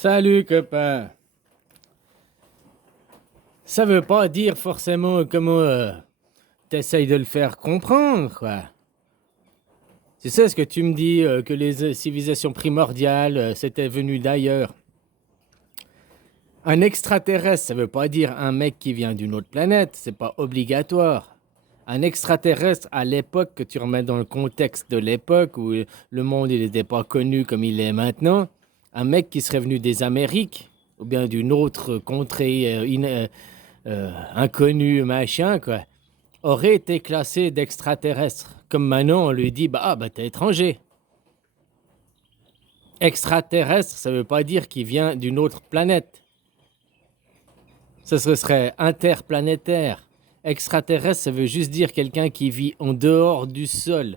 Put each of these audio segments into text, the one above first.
Salut copain. Ça veut pas dire forcément comment t'essayes de le faire comprendre, quoi. Tu sais ce que tu me dis que les civilisations primordiales c'était venu d'ailleurs. Un extraterrestre, ça veut pas dire un mec qui vient d'une autre planète, c'est pas obligatoire. Un extraterrestre à l'époque que tu remets dans le contexte de l'époque où le monde il n'était pas connu comme il est maintenant, un mec qui serait venu des Amériques ou bien d'une autre contrée inconnue machin quoi, aurait été classé d'extraterrestre. Comme maintenant on lui dit bah t'es étranger. Extraterrestre, ça veut pas dire qu'il vient d'une autre planète. Ça ce serait interplanétaire. Extraterrestre, ça veut juste dire quelqu'un qui vit en dehors du sol.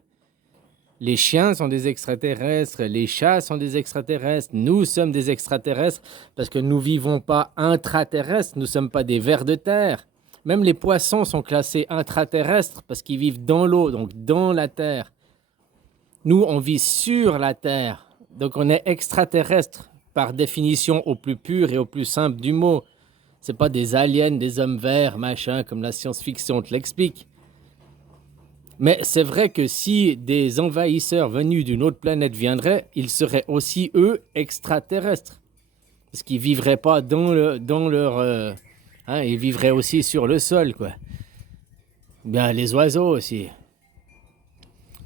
Les chiens sont des extraterrestres, les chats sont des extraterrestres, nous sommes des extraterrestres parce que nous vivons pas intraterrestres, nous sommes pas des vers de terre. Même les poissons sont classés intraterrestres parce qu'ils vivent dans l'eau, donc dans la terre. Nous, on vit sur la terre, donc on est extraterrestre par définition au plus pur et au plus simple du mot. C'est pas des aliens, des hommes verts, machin, comme la science-fiction te l'explique. Mais c'est vrai que si des envahisseurs venus d'une autre planète viendraient, ils seraient aussi, eux, extraterrestres. Parce qu'ils vivraient pas dans leur... ils vivraient aussi sur le sol, quoi. Bien, les oiseaux aussi.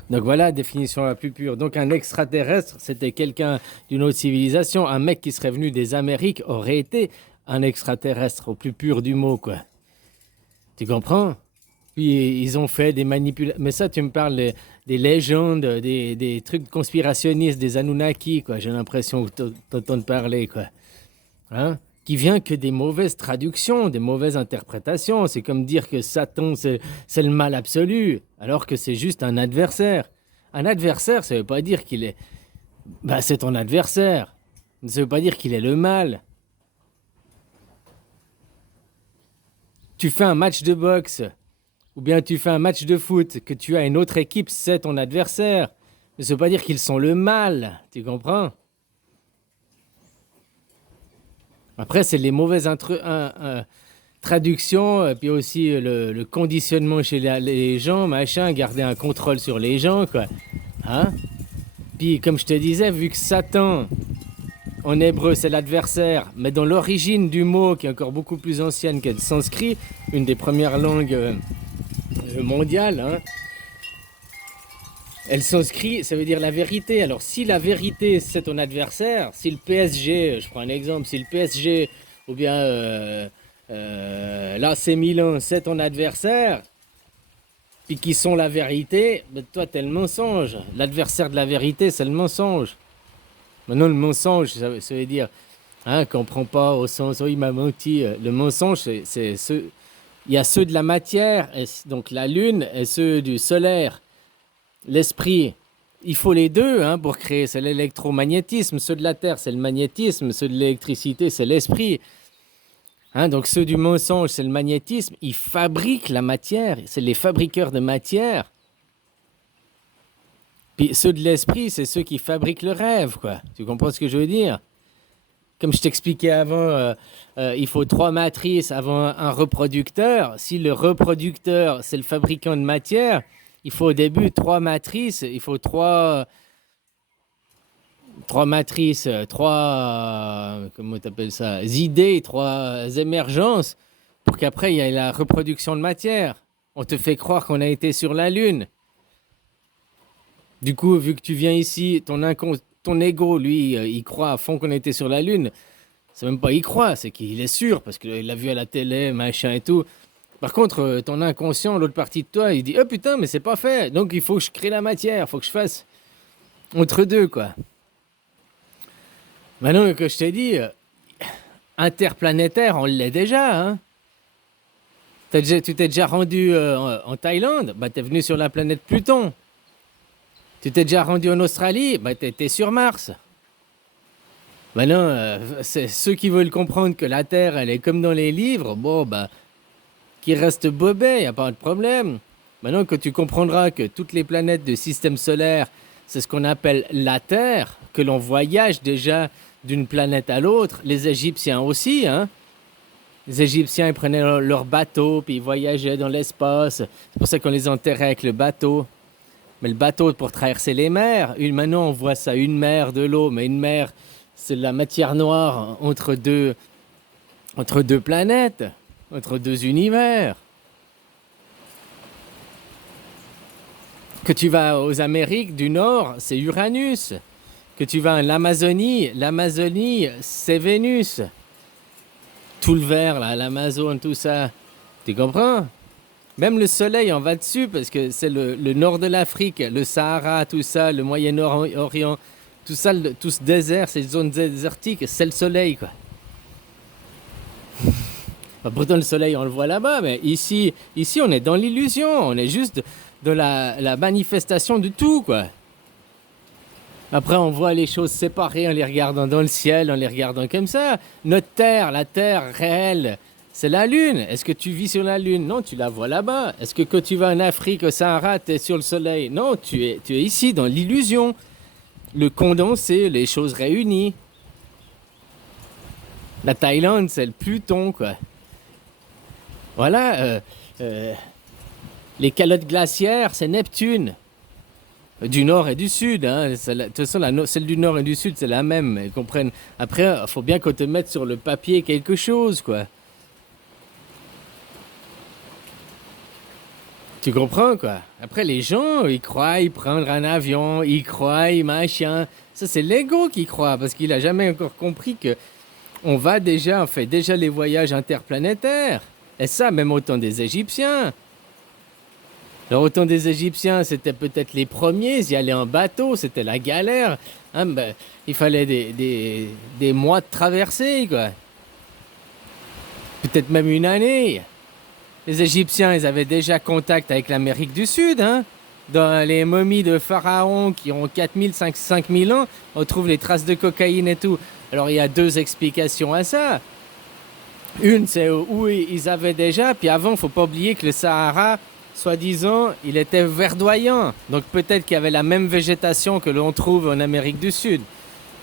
Donc voilà, définition la plus pure. Donc un extraterrestre, c'était quelqu'un d'une autre civilisation. Un mec qui serait venu des Amériques aurait été un extraterrestre au plus pur du mot, quoi. Tu comprends? Puis ils ont fait des manipulations. Mais ça, tu me parles des légendes, des trucs conspirationnistes, des Anunnaki, quoi. J'ai l'impression que t'entends parler, quoi. Hein? Qui vient que des mauvaises traductions, des mauvaises interprétations. C'est comme dire que Satan, c'est le mal absolu, alors que c'est juste un adversaire. Un adversaire, ça veut pas dire qu'il est... Bah, c'est ton adversaire. Ça veut pas dire qu'il est le mal. Tu fais un match de boxe, ou bien tu fais un match de foot, que tu as une autre équipe, c'est ton adversaire. Mais ça veut pas dire qu'ils sont le mal, tu comprends? Après, c'est les mauvaises traductions, puis aussi le conditionnement chez les gens, machin, garder un contrôle sur les gens, quoi. Hein? Puis, comme je te disais, vu que Satan, en hébreu, c'est l'adversaire, mais dans l'origine du mot, qui est encore beaucoup plus ancienne que le sanskrit, une des premières langues mondiales, hein, elle sanskrit, ça veut dire la vérité. Alors, si la vérité, c'est ton adversaire, si le PSG, je prends un exemple, si le PSG ou bien l'AC Milan, c'est ton adversaire, puis qui sont la vérité, ben toi, t'es le mensonge. L'adversaire de la vérité, c'est le mensonge. Maintenant, le mensonge, ça veut dire qu'on ne prend pas au sens, oh, il m'a menti. Le mensonge, c'est ceux. Il y a ceux de la matière, donc la lune, et ceux du solaire. L'esprit, il faut les deux pour créer, c'est l'électromagnétisme. Ceux de la Terre, c'est le magnétisme. Ceux de l'électricité, c'est l'esprit. Donc ceux du mensonge, c'est le magnétisme. Ils fabriquent la matière. C'est les fabriqueurs de matière. Puis ceux de l'esprit, c'est ceux qui fabriquent le rêve, quoi. Tu comprends ce que je veux dire? Comme je t'expliquais avant, il faut 3 matrices avant un reproducteur. Si le reproducteur, c'est le fabricant de matière, il faut au début 3 matrices, il faut 3 matrices, 3, comment t'appelles ça, idées, 3 émergences, pour qu'après il y ait la reproduction de matière. On te fait croire qu'on a été sur la Lune. Du coup, vu que tu viens ici, ton ego, lui, il croit à fond qu'on a été sur la Lune. C'est même pas il croit, c'est qu'il est sûr, parce qu'il l'a vu à la télé, machin et tout. Par contre, ton inconscient, l'autre partie de toi, il dit « Oh putain, mais c'est pas fait, donc il faut que je crée la matière, il faut que je fasse entre deux, quoi. » Maintenant que je t'ai dit, interplanétaire, on l'est déjà, hein. Tu t'es déjà rendu en Thaïlande, bah t'es venu sur la planète Pluton. Tu t'es déjà rendu en Australie, bah t'es sur Mars. Maintenant, c'est ceux qui veulent comprendre que la Terre, elle est comme dans les livres, bon, bah, qui restent bobets, y a pas de problème. Maintenant que tu comprendras que toutes les planètes du système solaire, c'est ce qu'on appelle la Terre, que l'on voyage déjà d'une planète à l'autre. Les Égyptiens aussi, hein. Les Égyptiens, ils prenaient leur bateau, puis ils voyageaient dans l'espace. C'est pour ça qu'on les enterrait avec le bateau. Mais le bateau pour traverser les mers, maintenant on voit ça, une mer de l'eau, mais une mer, c'est de la matière noire entre deux planètes, entre deux univers. Que tu vas aux Amériques du Nord, c'est Uranus. Que tu vas en Amazonie, l'Amazonie, c'est Vénus. Tout le vert, là, l'Amazone, tout ça. Tu comprends? Même le soleil, on va dessus parce que c'est le nord de l'Afrique, le Sahara, tout ça, le Moyen-Orient, tout ça, tout ce désert, ces zones désertiques, c'est le soleil, quoi. Pourtant, le soleil, on le voit là-bas, mais ici, on est dans l'illusion, on est juste de la manifestation de tout, quoi. Après, on voit les choses séparées en les regardant dans le ciel, en les regardant comme ça. Notre Terre, la Terre réelle, c'est la Lune. Est-ce que tu vis sur la Lune? Non, tu la vois là-bas. Est-ce que quand tu vas en Afrique, au Sahara, tu es sur le soleil? Non, tu es ici, dans l'illusion. Le condensé, les choses réunies. La Thaïlande, c'est le Pluton, quoi. Voilà. Les calottes glaciaires, c'est Neptune. Du nord et du sud, hein. De toute façon, celle du nord et du sud, c'est la même. Ils comprennent. Après, il faut bien qu'on te mette sur le papier quelque chose, quoi. Tu comprends, quoi. Après, les gens, ils croient, ils prennent un avion, ils croient, machin. Ça, c'est l'ego qui croit, parce qu'il a jamais encore compris que on fait déjà les voyages interplanétaires. Et ça, même au temps des Égyptiens. Alors, au temps des Égyptiens, c'était peut-être les premiers, ils y allaient en bateau, c'était la galère. Hein, ben, il fallait des mois de traversée, quoi. Peut-être même une année. Les Égyptiens, ils avaient déjà contact avec l'Amérique du Sud, hein. Dans les momies de pharaons qui ont 4000, 5000 ans, on trouve les traces de cocaïne et tout. Alors, il y a deux explications à ça. Une, c'est où ils avaient déjà, puis avant, il ne faut pas oublier que le Sahara, soi-disant, il était verdoyant. Donc peut-être qu'il y avait la même végétation que l'on trouve en Amérique du Sud.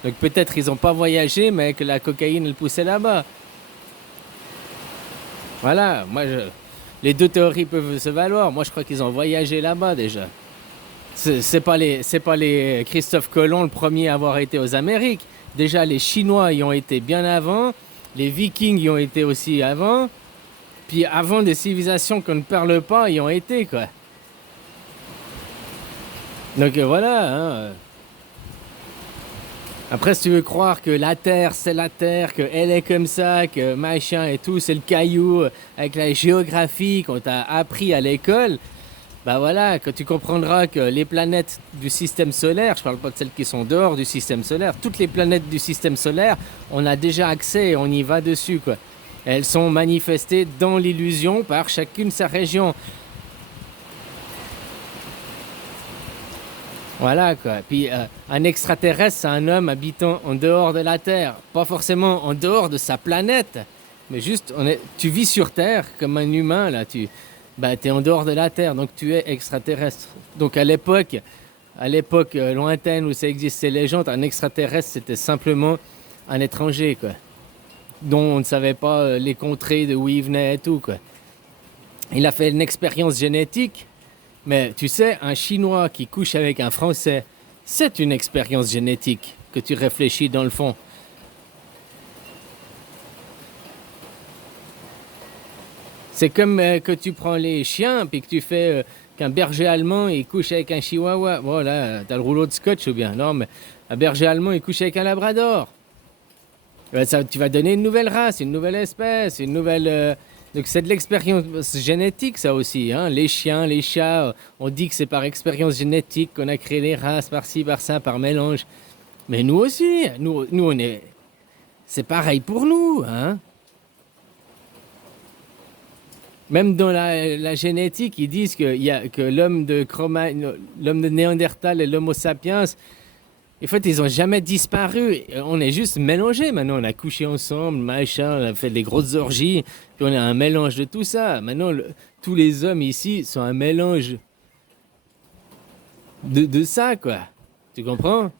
Donc peut-être ils n'ont pas voyagé, mais que la cocaïne, elle poussait là-bas. Voilà, les deux théories peuvent se valoir. Moi, je crois qu'ils ont voyagé là-bas déjà. C'est pas les Christophe Colomb le premier à avoir été aux Amériques. Déjà, les Chinois y ont été bien avant. Les Vikings y ont été aussi avant. Puis avant des civilisations qu'on ne parle pas, y ont été, quoi. Donc voilà, hein. Après, si tu veux croire que la Terre, c'est la Terre, qu'elle est comme ça, que machin et tout, c'est le caillou, avec la géographie qu'on t'a appris à l'école, bah voilà, quand tu comprendras que les planètes du système solaire, je parle pas de celles qui sont dehors du système solaire, toutes les planètes du système solaire, on a déjà accès et on y va dessus, quoi. Elles sont manifestées dans l'illusion par chacune sa région. Voilà, quoi. Puis un extraterrestre, c'est un homme habitant en dehors de la Terre. Pas forcément en dehors de sa planète, mais juste, tu vis sur Terre comme un humain, là. Tu es en dehors de la Terre, donc tu es extraterrestre. Donc à l'époque lointaine où ça existait les légendes, un extraterrestre, c'était simplement un étranger, quoi, dont on ne savait pas les contrées de où il venait et tout, quoi. Il a fait une expérience génétique, mais tu sais, un Chinois qui couche avec un Français, c'est une expérience génétique que tu réfléchis dans le fond. C'est comme que tu prends les chiens puis que tu fais qu'un berger allemand il couche avec un chihuahua. Voilà, t'as le rouleau de scotch ou bien. Non, mais un berger allemand il couche avec un labrador. Ça, tu vas donner une nouvelle race, une nouvelle espèce, une nouvelle... Donc c'est de l'expérience génétique, ça aussi, hein. Les chiens, les chats, on dit que c'est par expérience génétique qu'on a créé les races, par-ci, par-ça, par mélange. Mais nous aussi, nous on est... C'est pareil pour nous, hein. Même dans la génétique, ils disent que l'homme de Néandertal et l'homo sapiens, en fait, ils n'ont jamais disparu. On est juste mélangés. Maintenant, on a couché ensemble, machin, on a fait des grosses orgies, puis on a un mélange de tout ça. Maintenant, tous les hommes ici sont un mélange de ça, quoi. Tu comprends?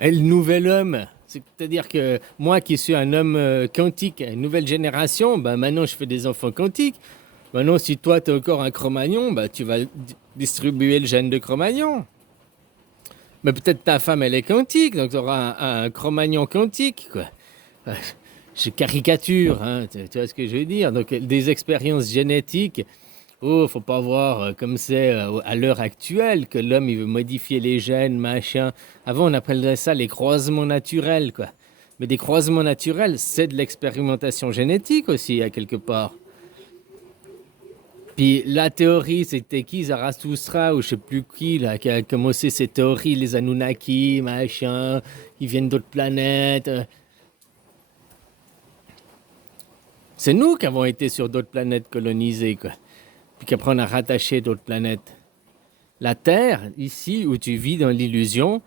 Et le nouvel homme, c'est-à-dire que moi qui suis un homme quantique, une nouvelle génération, bah maintenant je fais des enfants quantiques. Maintenant, si toi tu es encore un Cro-Magnon, bah tu vas distribuer le gène de Cro-Magnon. Mais peut-être ta femme elle est quantique, donc tu auras un Cro-Magnon quantique, quoi. Ouais, je caricature, hein, tu vois ce que je veux dire. Donc des expériences génétiques. Oh, faut pas voir comme c'est à l'heure actuelle que l'homme il veut modifier les gènes, machin. Avant, on appellerait ça les croisements naturels, quoi. Mais des croisements naturels, c'est de l'expérimentation génétique aussi, à quelque part. Puis la théorie, c'était qui, Zarathustra ou je sais plus qui, là, qui a commencé ces théories, les Anunnaki, machin, qui viennent d'autres planètes. C'est nous qui avons été sur d'autres planètes colonisées, quoi. Puis qu'après, on a rattaché d'autres planètes. La Terre, ici où tu vis dans l'illusion,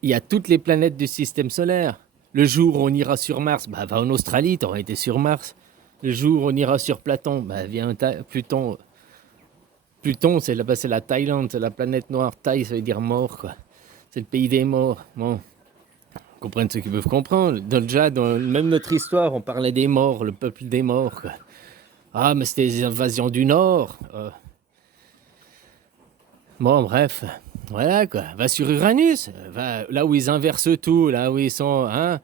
il y a toutes les planètes du système solaire. Le jour où on ira sur Mars, bah va en Australie, t'auras été sur Mars. Le jour où on ira sur Platon, bah viens Pluton. Pluton, c'est là-bas, c'est la Thaïlande, c'est la planète noire. Thaï, ça veut dire mort, quoi. C'est le pays des morts. Bon, comprennent ceux qui peuvent comprendre. Déjà, dans même notre histoire, on parlait des morts, le peuple des morts, quoi. Ah, mais c'était des invasions du Nord. Bon, bref, voilà quoi. Va sur Uranus, va là où ils inversent tout, là où ils sont, hein.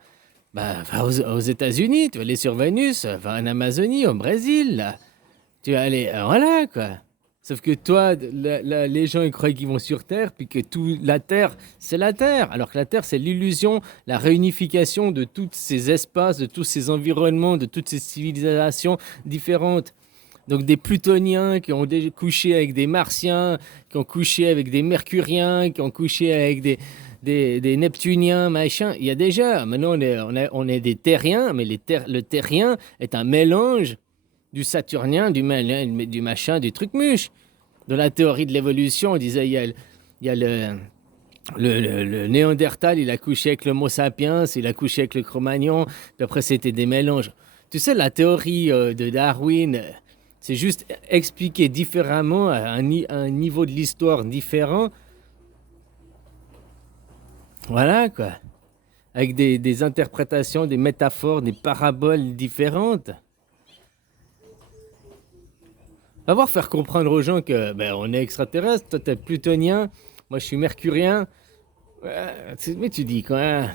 Bah, va aux États-Unis, tu vas aller sur Vénus, va en Amazonie, au Brésil, là. Tu vas aller, voilà quoi. Sauf que toi, les gens ils croient qu'ils vont sur Terre, puis que tout, la Terre, c'est la Terre. Alors que la Terre, c'est l'illusion, la réunification de tous ces espaces, de tous ces environnements, de toutes ces civilisations différentes. Donc des Plutoniens qui ont couché avec des Martiens, qui ont couché avec des Mercuriens, qui ont couché avec des Neptuniens, machin. Il y a déjà, maintenant on est des Terriens, mais le Terrien est un mélange du Saturnien, du machin, du truc muche. Dans la théorie de l'évolution, on disait il y a le Néandertal, il a couché avec l'Homo sapiens, il a couché avec le Cro-Magnon, puis après c'était des mélanges. Tu sais, la théorie de Darwin, c'est juste expliqué différemment, à un niveau de l'histoire différent. Voilà, quoi. Avec des interprétations, des métaphores, des paraboles différentes. Va voir faire comprendre aux gens que ben, on est extraterrestre, toi t'es plutonien, moi je suis mercurien. Mais tu dis quoi, hein?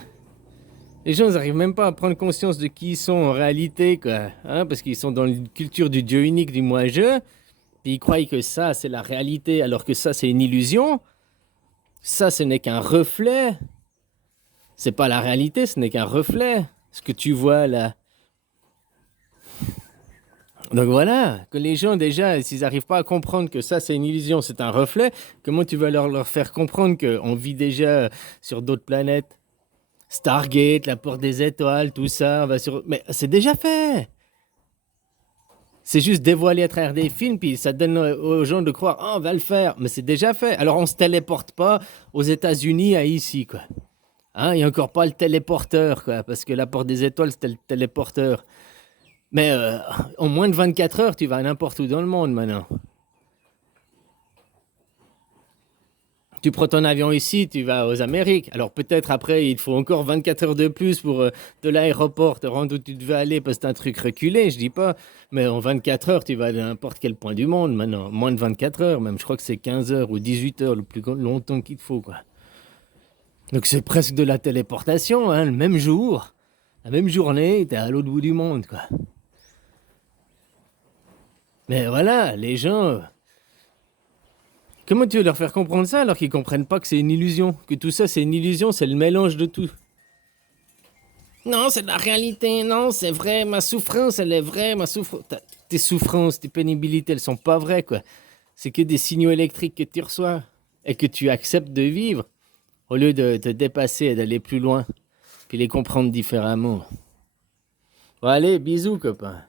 Les gens n'arrivent même pas à prendre conscience de qui ils sont en réalité, quoi. Hein, parce qu'ils sont dans la culture du Dieu unique, du moi-je. Puis ils croient que ça, c'est la réalité, alors que ça, c'est une illusion. Ça, ce n'est qu'un reflet. C'est pas la réalité, ce n'est qu'un reflet. Ce que tu vois là. Donc voilà, que les gens déjà, s'ils n'arrivent pas à comprendre que ça, c'est une illusion, c'est un reflet, comment tu vas leur faire comprendre qu'on vit déjà sur d'autres planètes? Stargate, la porte des étoiles, tout ça, on va sur... Mais c'est déjà fait. C'est juste dévoilé à travers des films, puis ça donne aux gens de croire, oh, on va le faire. Mais c'est déjà fait. Alors on se téléporte pas aux États-Unis à ici, quoi. Hein, il n'y a encore pas le téléporteur, quoi, parce que la porte des étoiles, c'était le téléporteur. Mais en moins de 24 heures, tu vas n'importe où dans le monde maintenant. Tu prends ton avion ici, tu vas aux Amériques. Alors peut-être après, il faut encore 24 heures de plus pour de l'aéroport te rendre où tu devais aller parce que c'est un truc reculé, je dis pas. Mais en 24 heures, tu vas à n'importe quel point du monde maintenant. Moins de 24 heures même. Je crois que c'est 15 heures ou 18 heures le plus longtemps qu'il te faut, quoi. Donc c'est presque de la téléportation, hein, le même jour. La même journée, t'es à l'autre bout du monde, quoi. Mais voilà, les gens... Comment tu veux leur faire comprendre ça alors qu'ils comprennent pas que c'est une illusion? Que tout ça, c'est une illusion, c'est le mélange de tout. Non, c'est de la réalité. Non, c'est vrai. Ma souffrance, elle est vraie. Tes souffrances, tes pénibilités, elles sont pas vraies, quoi. C'est que des signaux électriques que tu reçois et que tu acceptes de vivre au lieu de te dépasser et d'aller plus loin, puis les comprendre différemment. Bon, allez, bisous, copain.